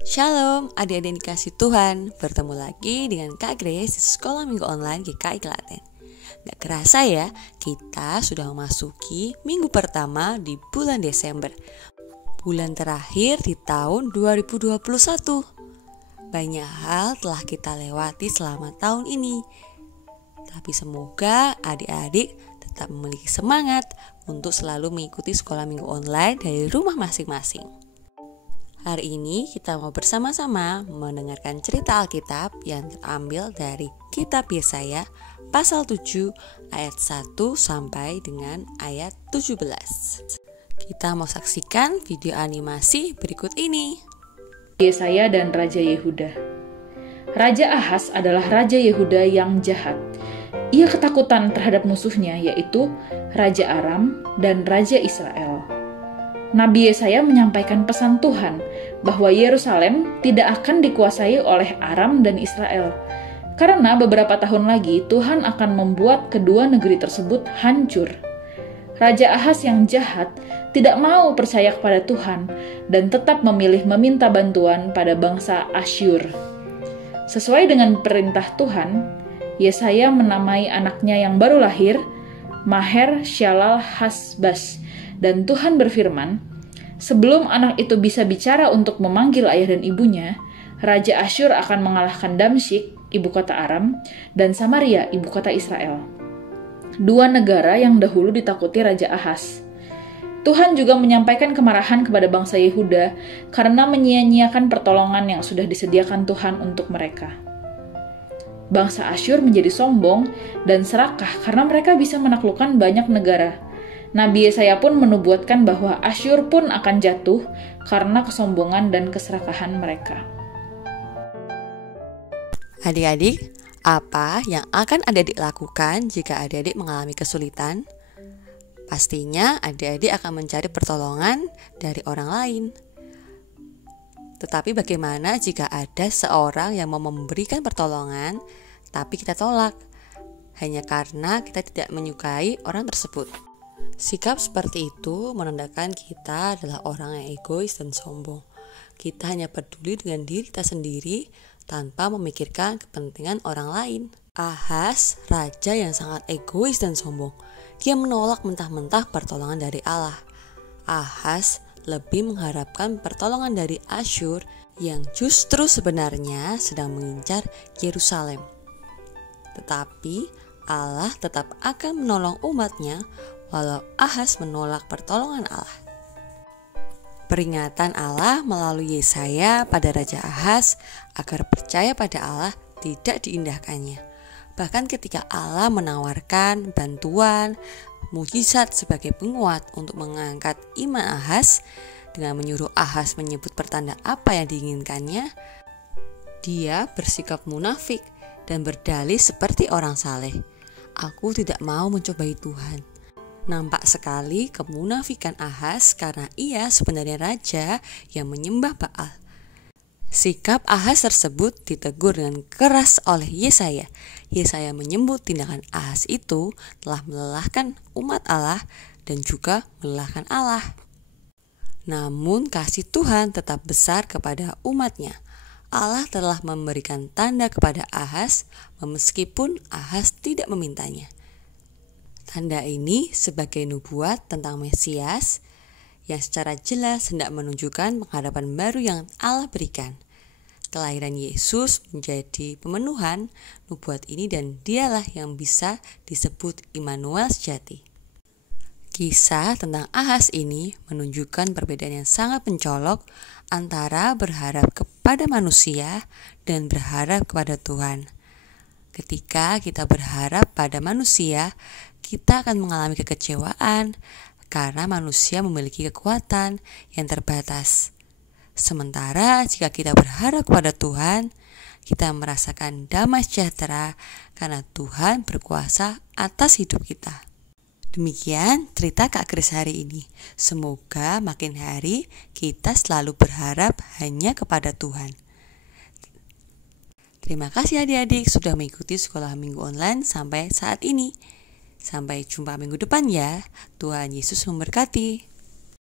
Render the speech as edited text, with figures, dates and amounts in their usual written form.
Shalom adik-adik yang dikasih Tuhan. Bertemu lagi dengan Kak Grace di Sekolah Minggu Online GKI Klaten. Gak kerasa ya, kita sudah memasuki minggu pertama di bulan Desember, bulan terakhir di tahun 2021. Banyak hal telah kita lewati selama tahun ini, tapi semoga adik-adik tetap memiliki semangat untuk selalu mengikuti Sekolah Minggu Online dari rumah masing-masing. Hari ini kita mau bersama-sama mendengarkan cerita Alkitab yang terambil dari Kitab Yesaya pasal 7 ayat 1 sampai dengan ayat 17. Kita mau saksikan video animasi berikut ini. Yesaya dan Raja Yehuda. Raja Ahaz adalah Raja Yehuda yang jahat. Ia ketakutan terhadap musuhnya, yaitu Raja Aram dan Raja Israel. Nabi Yesaya menyampaikan pesan Tuhan bahwa Yerusalem tidak akan dikuasai oleh Aram dan Israel. Karena beberapa tahun lagi Tuhan akan membuat kedua negeri tersebut hancur. Raja Ahaz yang jahat tidak mau percaya kepada Tuhan dan tetap memilih meminta bantuan pada bangsa Asyur. Sesuai dengan perintah Tuhan, Yesaya menamai anaknya yang baru lahir Maher-Shalal-Has-Baz. Dan Tuhan berfirman, sebelum anak itu bisa bicara untuk memanggil ayah dan ibunya, Raja Asyur akan mengalahkan Damsyik, ibu kota Aram, dan Samaria, ibu kota Israel. Dua negara yang dahulu ditakuti Raja Ahaz. Tuhan juga menyampaikan kemarahan kepada bangsa Yehuda karena menyia-nyiakan pertolongan yang sudah disediakan Tuhan untuk mereka. Bangsa Asyur menjadi sombong dan serakah karena mereka bisa menaklukkan banyak negara. Nabi Yesaya pun menubuatkan bahwa Asyur pun akan jatuh karena kesombongan dan keserakahan mereka. Adik-adik, apa yang akan adik-adik lakukan jika adik-adik mengalami kesulitan? Pastinya adik-adik akan mencari pertolongan dari orang lain. Tetapi bagaimana jika ada seorang yang mau memberikan pertolongan, tapi kita tolak, hanya karena kita tidak menyukai orang tersebut? Sikap seperti itu menandakan kita adalah orang yang egois dan sombong. Kita hanya peduli dengan diri kita sendiri tanpa memikirkan kepentingan orang lain. Ahaz, raja yang sangat egois dan sombong. Dia menolak mentah-mentah pertolongan dari Allah. Ahaz lebih mengharapkan pertolongan dari Asyur yang justru sebenarnya sedang mengincar Yerusalem. Tetapi Allah tetap akan menolong umatnya walau Ahaz menolak pertolongan Allah. Peringatan Allah melalui Yesaya pada Raja Ahaz agar percaya pada Allah tidak diindahkannya. Bahkan ketika Allah menawarkan bantuan, mujizat sebagai penguat untuk mengangkat iman Ahaz dengan menyuruh Ahaz menyebut pertanda apa yang diinginkannya, dia bersikap munafik dan berdalih seperti orang saleh. Aku tidak mau mencobai Tuhan. Nampak sekali kemunafikan Ahaz karena ia sebenarnya raja yang menyembah Baal. Sikap Ahaz tersebut ditegur dengan keras oleh Yesaya. Yesaya menyebut tindakan Ahaz itu telah melelahkan umat Allah dan juga melelahkan Allah. Namun kasih Tuhan tetap besar kepada umatnya. Allah telah memberikan tanda kepada Ahaz meskipun Ahaz tidak memintanya. Tanda ini sebagai nubuat tentang Mesias yang secara jelas hendak menunjukkan pengharapan baru yang Allah berikan. Kelahiran Yesus menjadi pemenuhan nubuat ini dan dialah yang bisa disebut Immanuel sejati. Kisah tentang Ahaz ini menunjukkan perbedaan yang sangat mencolok antara berharap kepada manusia dan berharap kepada Tuhan. Ketika kita berharap pada manusia, kita akan mengalami kekecewaan karena manusia memiliki kekuatan yang terbatas. Sementara jika kita berharap kepada Tuhan, kita merasakan damai sejahtera karena Tuhan berkuasa atas hidup kita. Demikian cerita Kak Grace hari ini. Semoga makin hari kita selalu berharap hanya kepada Tuhan. Terima kasih adik-adik sudah mengikuti Sekolah Minggu Online sampai saat ini. Sampai jumpa minggu depan ya. Tuhan Yesus memberkati.